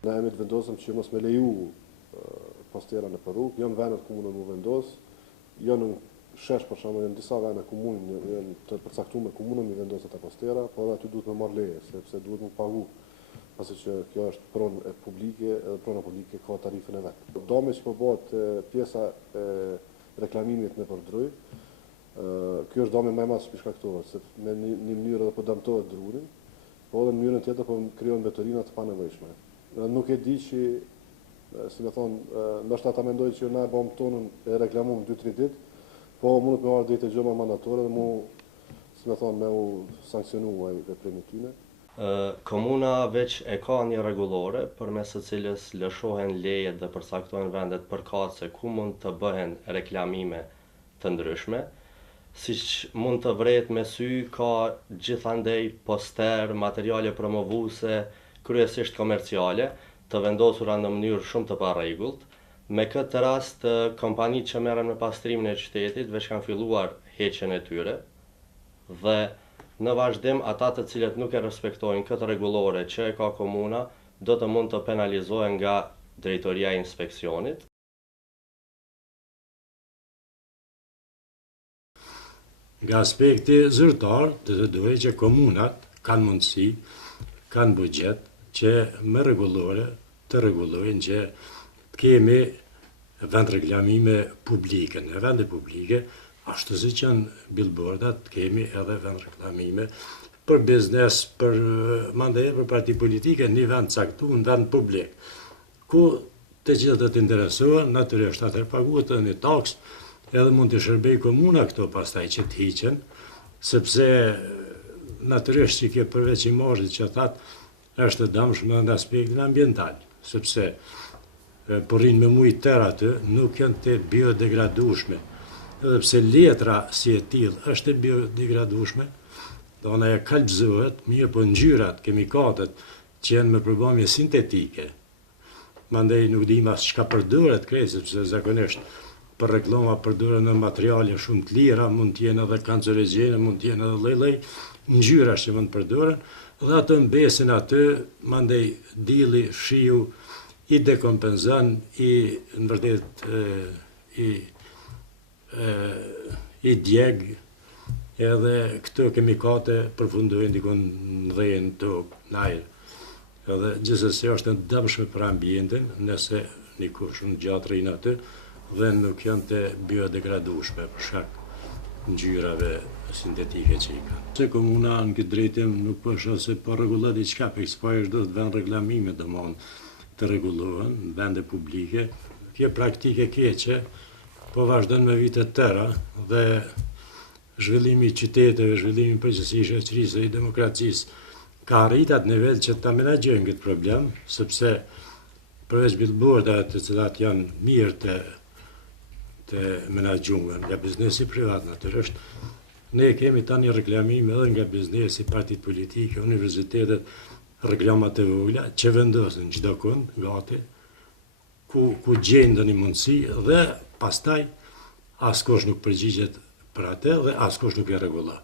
Ne jemi të vendosëm që mos me leju postera në për rrugë, janë venet komunën mu vendos, janë në shesh për shembull janë disa vende komunë janë të përcaktuar komunën mi vendos ata postera, po edhe aty duhet me marrë leje, sepse duhet me pagu, pasi që kjo është pronë publike, edhe prona publike ka tarifën e vet. Dome që po bëhet pjesa e reklamimit në përdruj, kjo është dome më e madhe që shkaktohet, se në një mënyrë edhe po dëmtohet drurin, po edhe në mënyrën tjetër po krijon veturina të panevojshme. Nuk e di që, si me thonë, ndoshta ata mendojnë që na e bëm tonën e reklamojmë 2-3 ditë, po mundet me marrë drejtë e gjëma mandatore dhe mu, si me thonë, me u sankcionu veprimet tyne. Komuna veç e ka një rregullore përmes së cilës lëshohen lejet dhe përcaktohen vendet përkatëse ku mund të bëhen reklamime të ndryshme. Siç mund të vret me sy, ka gjithandej poster, materiale promovuese, kryesisht komerciale, të vendosura në mënyrë shumë të parregullt. Me këtë rast, kompanitë që merren me pastrimin e qytetit veç kanë filluar heqjen e tyre dhe në vazhdim ata të cilët nuk e respektojnë këtë rregullore që e ka komuna do të mund të penalizohen nga drejtoria e inspeksionit. Nga aspekti zyrtar, të duhet që komunat kanë mundësi, kanë buxhet që me rregullore të rregullojnë që kemi vend reklamime publike. Në vende publike, ashtu si që janë billboardat, kemi edhe vend reklamime për biznes, për mandej për parti politike, një vend caktuar, një vend publik. Ku të gjithë të interesohen, natyrisht atëherë paguhet një taks, edhe mund të shërbej komuna këto pastaj që të hiqen, sepse natyrisht që kjo përveç imazhit që thatë është dëmshme në aspektin ambiental, sepse përrin me mujtë tërë aty, nuk janë të biodegradueshme. Edhe pse letra si e tillë është e biodegradueshme, do në e kalbëzohet, mirë po ngjyrat, kemikatët që janë me përbamje sintetike. Mandej nuk dim as çka përdoret krejt, sepse zakonisht për reklama përdoren në materiale shumë të lira, mund të jenë edhe kancerogjene, mund të jenë edhe lloj-lloj ngjyrash që mund të përdoren, dhe ato mbesin aty, mandej dielli, shiu i dekompenzon, në vërtet i djeg, edhe këto kemikate përfundojnë dikon në dhejën, tokë, në ajër. Edhe gjithsesi është e dëmshme për ambientin, nëse dikush në gjatë rrinë aty, dhe nuk janë të biodegradueshme për shkak ngjyrave sintetike që i kanë. Se komuna në këtë drejtim nuk po shoh se po rregullohet diçka, për çfarë çdo të vend reklamime domon të rregullohen në vende publike. Kjo praktike keqe po vazhdon me vite të tëra dhe zhvillimi i qyteteve, zhvillimi përgjithsisht i shoqërisë dhe i demokracisë ka arritur atë nivel që ta menaxhojnë këtë problem, sepse përveç billboardave të cilat janë mirë të menaxhuar nga biznesi privat natyrisht, ne kemi tani reklamime edhe nga biznesi, partitë politike, universitetet, reklamat e vogla që vendosen çdo kund gati ku gjejnë ndonjë mundësi dhe pastaj askush nuk përgjigjet për atë dhe askush nuk e rregullon.